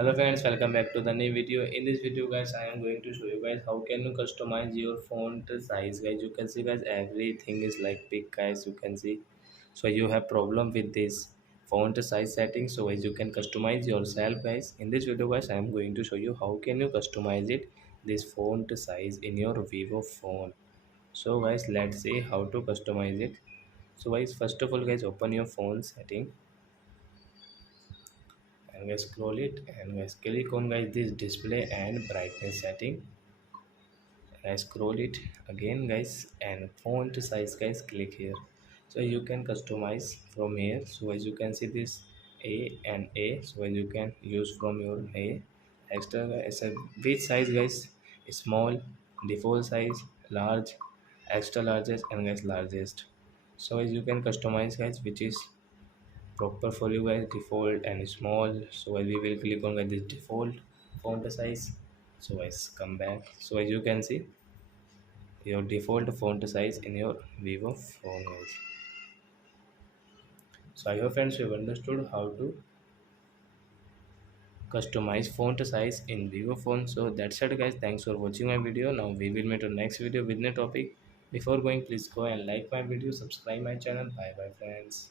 Hello friends, welcome back to the new video. In this video guys, I am going to show you guys how can you customize your font size guys. You can see guys, everything is like big guys, you can see. So you have problem with this font size setting, so as you can customize yourself guys. In this video guys, I am going to show you how can you customize it this font size in your Vivo phone. So guys, let's see how to customize it. So guys, first of all guys, open your phone setting and guys scroll it and guys click on guys this display and brightness setting and I scroll it again guys and font size guys, click here. So you can customize from here. So as you can see this a, so as you can use from your a extra as a which size guys, small, default size, large, extra largest and guys largest. So as you can customize guys which is proper for you guys, default and small. So as we will click on this default font size. So guys come back. So as you can see your default font size in your Vivo phone guys. So I hope friends you have understood how to customize font size in Vivo phone. So that's it guys, thanks for watching my video. Now we will meet on next video with new topic. Before going, please go and like my video, subscribe my channel. Bye bye friends.